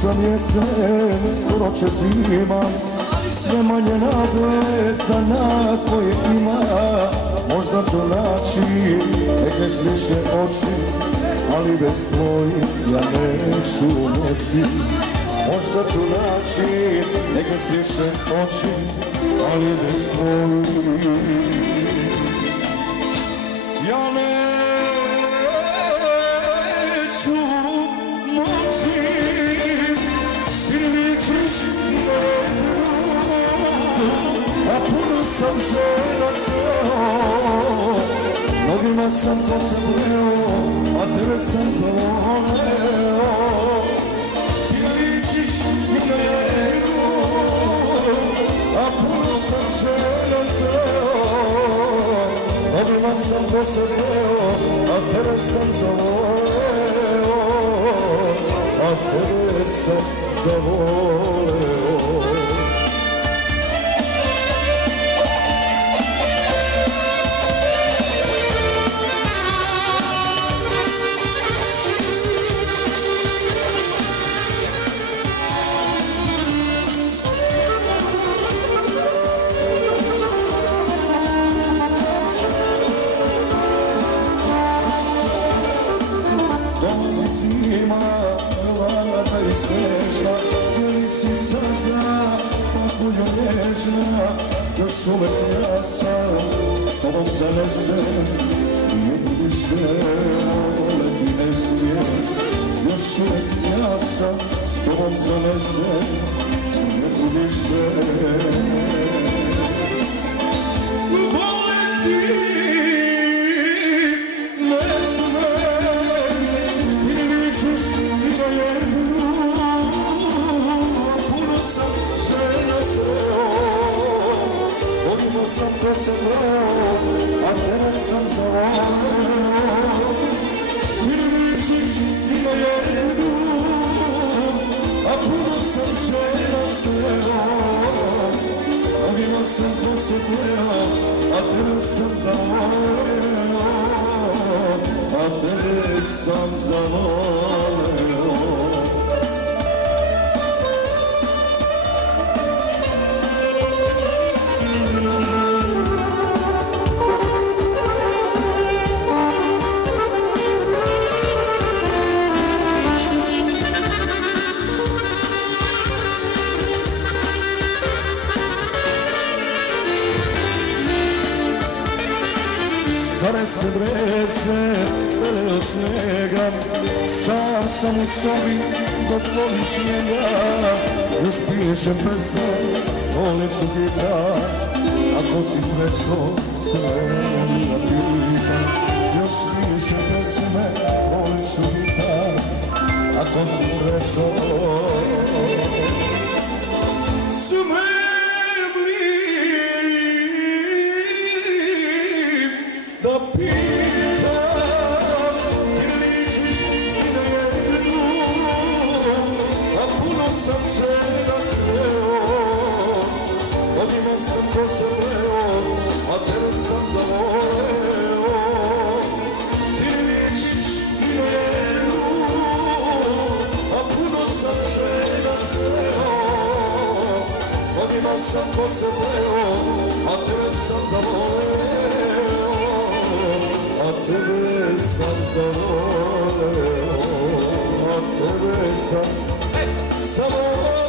Prošao mjesec, skoro će zima, sve manje nade za nas moje ima. Možda ću naći neke slične oči, ali bez tvojih ja neću moći. Možda ću naći neke slične oči, ali bez tvojih ja neću moći. Ti ćeš a puno sam žena sveo, mnogima sam posleo, a tebe sam zavoleo. Ti ličiš mi na jednu, a puno sam žena sveo, mnogima sam posleo, a tebe sam zavoleo, a tebe sam zavoleo. Još uvek ja sam s tobom zanesen, nijedu više voleti ne smijem. Još uvek ja sam s tobom zanesen, nijedu više voleti ne smijem. Ti ličiš i na jednu, puno sam žena sreo. Sam to se vreo, a tebe sam zavoleo. Ti ličiš i na jednu, a puno sam žena sreo. Mnogima sam to se vreo, a tebe sam zavoleo, a tebe sam zavoleo. Stare se breze, vele od snega, sam u sobi dok voliš njega. Još pišem pesme, voleću gitar, ako si srećo, sve napišem. Još pišem pesme, voleću gitar, ako si srećo, da pitam, ti ličiš i na jednu, a puno sam žena sreo. Mnogima sam posreo, a tebe sam zavoleo. Ti ličiš i na jednu, a puno sam žena sreo. Mnogima sam posreo, a tebe sam zavoleo. A tebe sam zavoleo, a tebe sam zavoleo.